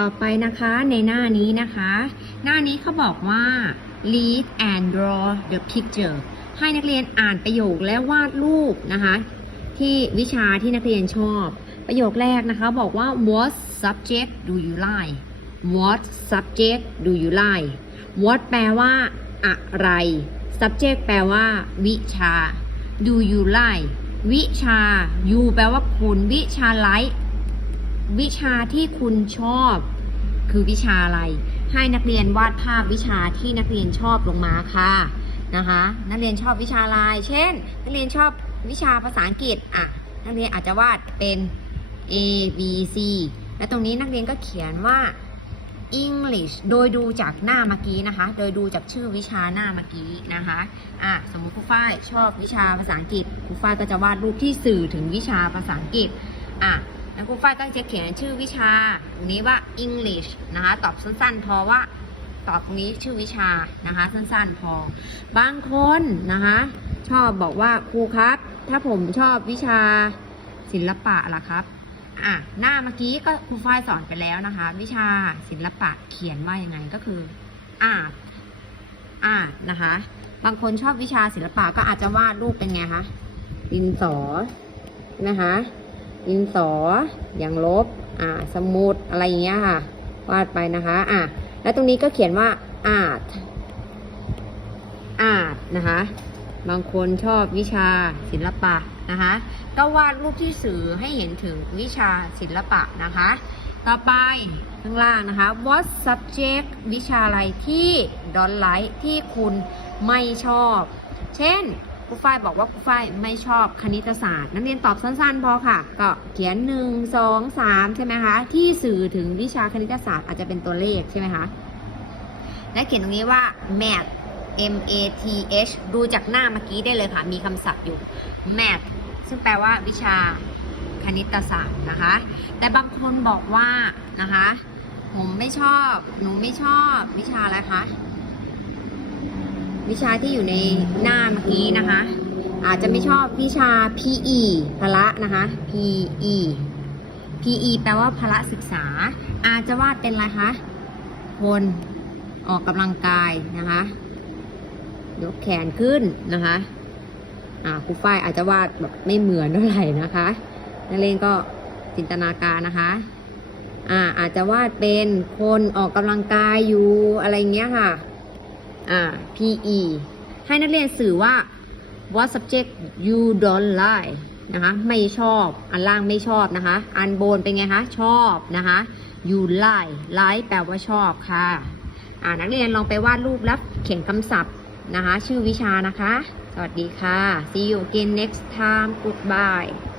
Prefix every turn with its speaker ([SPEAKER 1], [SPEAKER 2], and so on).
[SPEAKER 1] ต่อไปนะคะในหน้านี้นะคะ หน้านี้เขาบอกว่า read and draw the picture ให้นักเรียนอ่านประโยคและวาดรูปนะคะ ที่วิชาที่นักเรียนชอบ ประโยคแรกนะคะบอกว่า what subject do you like what subject do you like what แปลว่าอะไร subject แปลว่า วิชา do you like วิชา you แปลว่าคุณ วิชา like วิชาที่คุณชอบ คือวิชาอะไร ให้นักเรียนวาดภาพวิชาที่นักเรียนชอบลงมาค่ะนะคะ นักเรียนชอบวิชาอะไร เช่น นักเรียนชอบวิชาภาษาอังกฤษอะนักเรียนอาจจะวาดเป็น A B C และตรงนี้นักเรียนก็เขียนว่า English โดยดูจากหน้าเมื่อกี้นะคะ โดยดูจากชื่อวิชาหน้าเมื่อกี้นะคะ อะ สมมุติครูฝ้ายชอบวิชาภาษาอังกฤษ ครูฝ้ายก็จะวาดรูปที่สื่อถึงวิชาภาษาอังกฤษ อะ แล้วครูฝ้ายก็จะเขียนชื่อวิชาตรงนี้ว่า English นะคะ ตอบสั้นๆ พอว่าตอบตรงนี้ชื่อวิชานะคะ สั้นๆ พอ บางคนนะคะ ชอบบอกว่าครูครับ ถ้าผมชอบวิชาศิลปะล่ะครับอะหน้าเมื่อกี้ก็ครูฝ้ายสอนไปแล้วนะคะ วิชาศิลปะเขียนว่ายังไงก็คืออ่าอ่านนะคะ บางคนชอบวิชาศิลปะก็อาจจะวาดรูปเป็นไงคะดินสอใช่ไหมคะ ดินสออย่างลบ อ่า สมุดอะไรอย่างเงี้ยค่ะ วาดไปนะคะ อะ แล้วตรงนี้ก็เขียนว่า art art นะคะ บางคนชอบวิชาศิลปะนะคะ ก็วาดรูปที่สื่อให้เห็นถึงวิชาศิลปะนะคะ ต่อไปข้างล่างนะคะ what subject วิชาอะไรที่ don't like ที่คุณไม่ชอบ เช่น ครูฝ้ายบอกว่าครูฝ้ายไม่ชอบคณิตศาสตร์ นักเรียนตอบสั้นๆพอค่ะ ก็เขียน 1 2 3 ใช่ไหมคะ ที่สื่อถึงวิชาคณิตศาสตร์อาจจะเป็นตัวเลขใช่ไหมคะ และเขียนตรงนี้ว่า math M A T H ดูจากหน้าเมื่อกี้ได้เลยค่ะ มีคำศัพท์อยู่ math ซึ่งแปลว่าวิชาคณิตศาสตร์นะคะ แต่บางคนบอกว่านะคะ ผมไม่ชอบ หนูไม่ชอบวิชาอะไรคะ วิชาที่อยู่ในหน้าเมื่อกี้นะคะ อาจจะไม่ชอบวิชา PE พละนะคะ PE PE แปลว่าพละศึกษา อาจจะวาดเป็นอะไรคะ คนออกกำลังกายนะคะ ยกแขนขึ้นนะคะอ่าครูฝ้ายอาจจะวาดแบบไม่เหมือนเท่าไหร่นะคะนักเรียนก็จินตนาการนะคะอ่าอาจจะวาดเป็นคนออกกำลังกายอยู่อะไรเงี้ยค่ะ อ่า PE ให้นักเรียนสื่อว่า what subject you don't like นะคะ ไม่ชอบ อันล่างไม่ชอบนะคะ อันบนเป็นไงคะ ชอบนะคะ you like like แปลว่าชอบค่ะ อ่า นักเรียนลองไปวาดรูปแล้วเขียนคำศัพท์นะคะ ชื่อวิชานะคะ สวัสดีค่ะ see you again next time goodbye